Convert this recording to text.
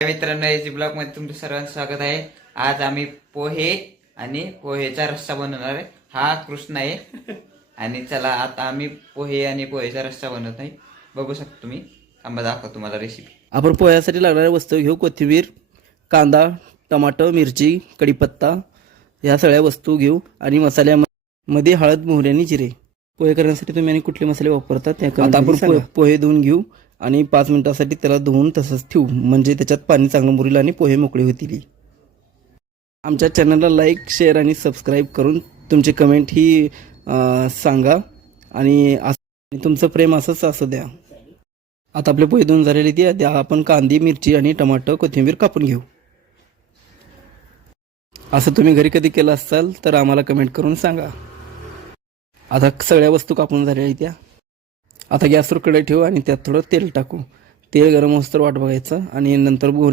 मित्रांनो, ag blog मध्ये तुमचं सर्वांचं स्वागत आहे. आज आम्ही पोहे आणि पोहेचा रस्सा बनवणार आहे. हा कृष्ण आहे आणि चला आता आम्ही पोहे आणि पोहेचा रस्सा बनवत आहे. बघू शकता तुम्ही. थांबा दाखवतो तुम्हाला रेसिपी. आपण पोह्यासाठी लागणाऱ्या वस्तू घेऊ. कोथिंबीर, कांदा, टमाटर, मिरची, कढीपत्ता या सगळ्या वस्तू घेऊ आणि मसाल्यामध्ये हळद, मोहरी आणि जिरे. पोहे करण्यासाठी तुम्ही आणि कुठले मसाले वापरतात आता आपण पोहे धुवून घेऊ आणि 5 मिनिटासाठी त्याला धुवून तसंच ठेवू, म्हणजे त्याच्यात पाणी चांगलं मुरेल आणि पोहे मोकळे होतील. आमच्या चॅनलला लाईक, शेअर आणि सबस्क्राईब करून तुमचे कमेंट ही सांगा आणि तुमचं प्रेम असंच असू द्या. आता आपले पोहे धुवून झालेले द्या. आपण कांदी, मिरची आणि टमाटर, कोथिंबीर कापून घेऊ. असं तुम्ही घरी कधी केलं असाल तर आम्हाला कमेंट करून सांगा. आता सगळ्या वस्तू कापून झालेल्या द्या. आता गॅसवर कढई ठेवू आणि त्यात थोडं तेल टाकू. तेल गरम होईस्तोवर वाट बघायचं आणि नंतर